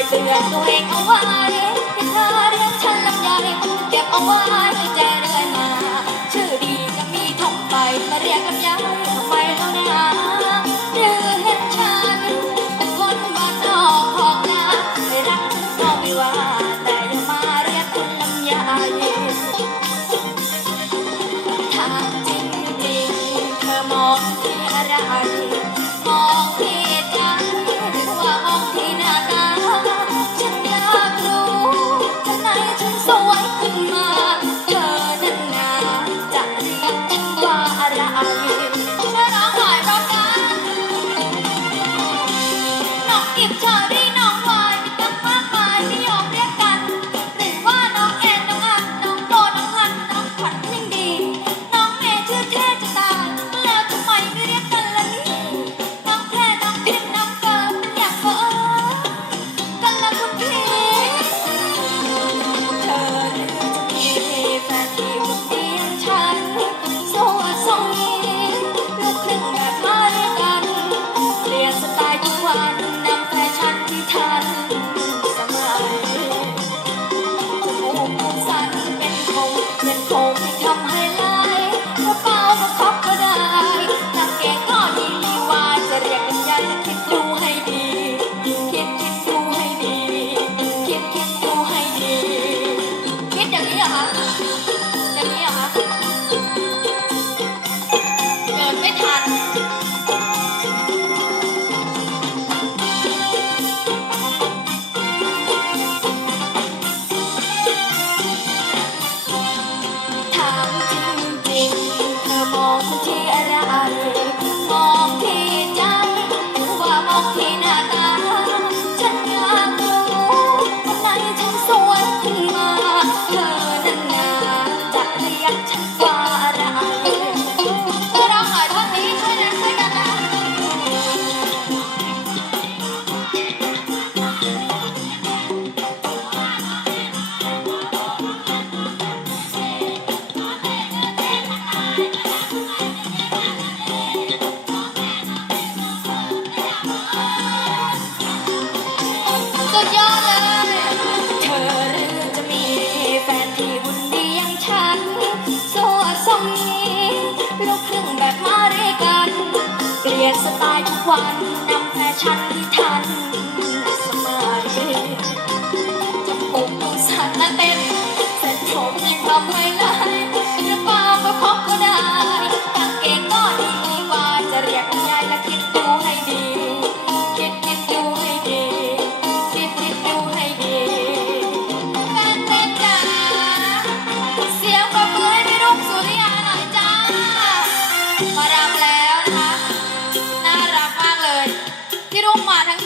อยเตือนตัวเองเอาไว้ให้เธอเรียกฉันลำไยเก็บเอาไว้ใจเรื่อยมา ชื่อดีก็มีท่องไปมาเรียกลำไยทำไมแล้วนะหรือเห็นฉันเป็นคนบ้านนอกของนาไม่รักฉันก็ไม่ว่า แต่ยังมาเรียกคุณลำไยถามจริงๆเธอมองที่อะไรมองที่ pops. วันนำแฟชั่นที่ทัน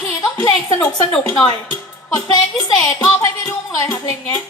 ทีต้องเพลงสนุกสนุกหน่อยบทเพลงพิเศษมอบให้พี่รุ่งเลยค่ะเพลงเนี้ย